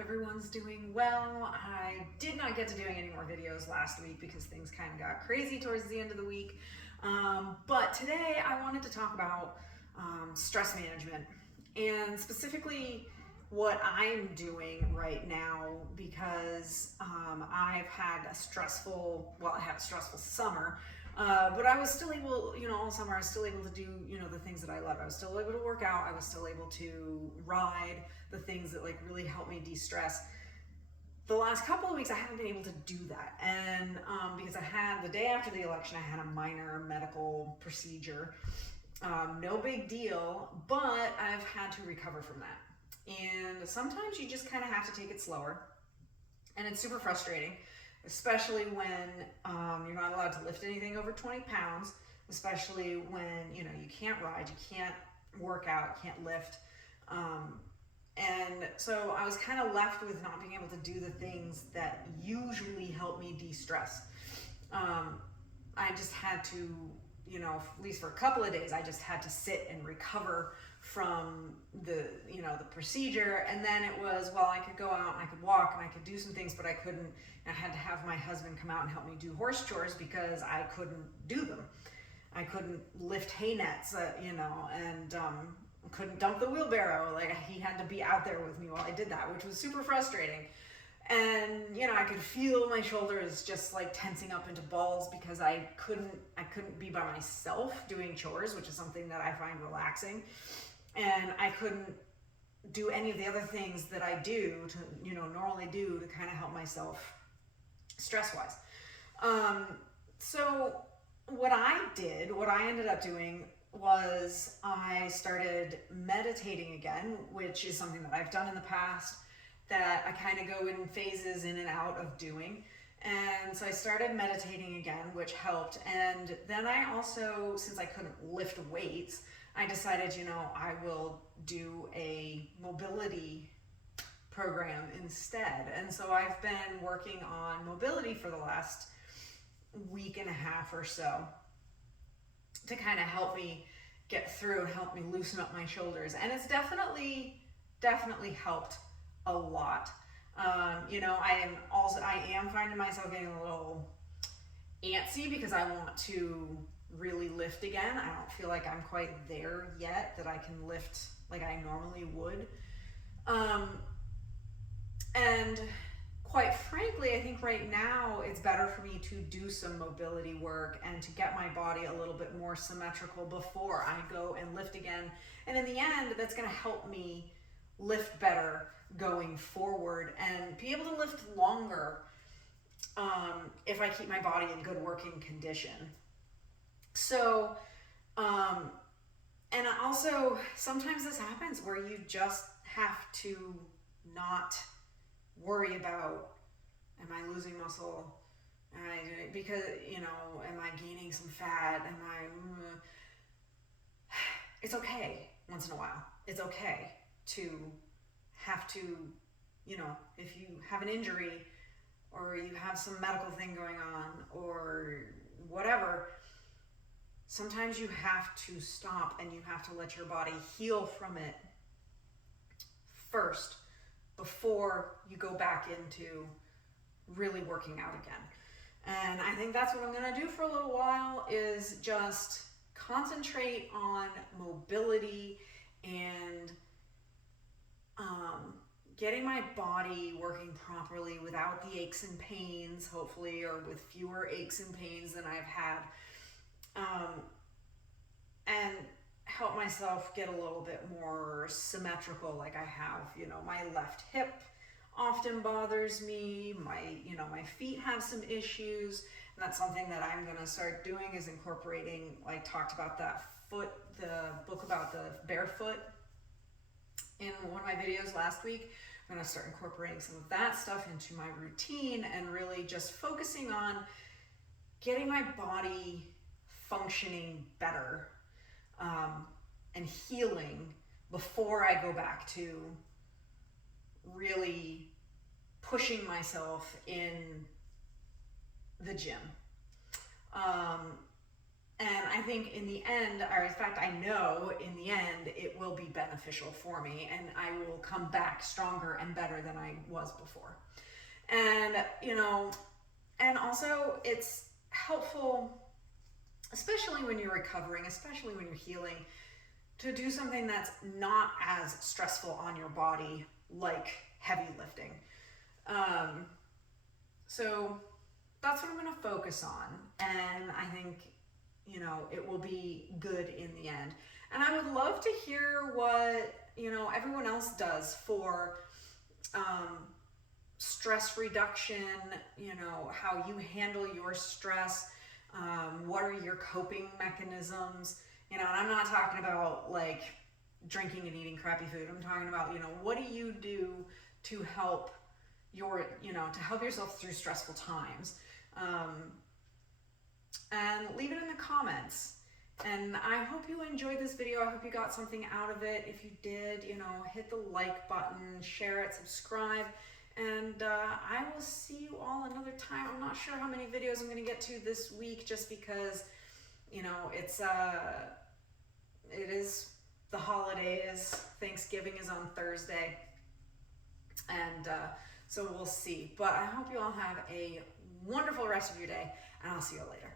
everyone's doing well. I did not get to doing any more videos last week because things kind of got crazy towards the end of the week. But today I wanted to talk about stress management and specifically what I'm doing right now because I've had a stressful, well, I had a stressful summer. But I was still able, all summer I was still able to do, the things that I love. I was still able to work out. I was still able to ride, the things that really help me de-stress. The last couple of weeks I haven't been able to do that. And because I had, the day after the election, I had a minor medical procedure. No big deal, but I've had to recover from that. And sometimes you just kind of have to take it slower. And it's super frustrating, especially when you're not allowed to lift anything over 20 pounds, especially when, you can't ride, you can't work out, you can't lift. And so I was kind of left with not being able to do the things that usually help me de-stress. I just had to, at least for a couple of days, I just had to sit and recover from the procedure. And then it was, well, I could go out and I could walk and I could do some things, but I couldn't. I had to have my husband come out and help me do horse chores because I couldn't do them. I couldn't lift hay nets, and couldn't dump the wheelbarrow. He had to be out there with me while I did that, which was super frustrating. And I could feel my shoulders just tensing up into balls because I couldn't be by myself doing chores, which is something that I find relaxing. And I couldn't do any of the other things that I do to, normally do to kind of help myself stress-wise. So what I ended up doing was I started meditating again, which is something that I've done in the past that I kind of go in phases in and out of doing. And so I started meditating again, which helped. And then I also, since I couldn't lift weights, I decided, I will do a mobility program instead. And so I've been working on mobility for the last week and a half or so to kind of help me get through and help me loosen up my shoulders. And it's definitely helped a lot. I am finding myself getting a little antsy because I want to really lift again. I don't feel like I'm quite there yet that I can lift like I normally would. And quite frankly, I think right now it's better for me to do some mobility work and to get my body a little bit more symmetrical before I go and lift again. And in the end, that's going to help me lift better going forward and be able to lift longer if I keep my body in good working condition. So, and also sometimes this happens where you just have to not worry about, am I losing muscle? Because, am I gaining some fat? It's okay once in a while. It's okay to have to, if you have an injury or you have some medical thing going on or whatever, sometimes you have to stop and you have to let your body heal from it first before you go back into really working out again. And I think that's what I'm going to do for a little while, is just concentrate on mobility and getting my body working properly without the aches and pains, hopefully, or with fewer aches and pains than I've had. And help myself get a little bit more symmetrical like I have. My left hip often bothers me. My feet have some issues. And that's something that I'm going to start doing, is incorporating, talked about the book about the barefoot in one of my videos last week. I'm going to start incorporating some of that stuff into my routine and really just focusing on getting my body functioning better and healing before I go back to really pushing myself in the gym. And I think in the end, or in fact, I know in the end, it will be beneficial for me and I will come back stronger and better than I was before. And, you know, and also it's helpful, especially when you're recovering, especially when you're healing, to do something that's not as stressful on your body, like heavy lifting. So that's what I'm going to focus on. And I think, you know, it will be good in the end. And I would love to hear what, you know, everyone else does for stress reduction, you know, how you handle your stress, what are your coping mechanisms, you know, and I'm not talking about like drinking and eating crappy food. I'm talking about, you know, what do you do to help your, you know, to help yourself through stressful times. And leave it in the comments. And I hope you enjoyed this video. I hope you got something out of it. If you did, you know, hit the like button, share it, subscribe, and I will see you all another time. I'm not sure how many videos I'm going to get to this week, just because, you know, it is the holidays. Thanksgiving is on Thursday, and so we'll see. But I hope you all have a wonderful rest of your day, and I'll see you later.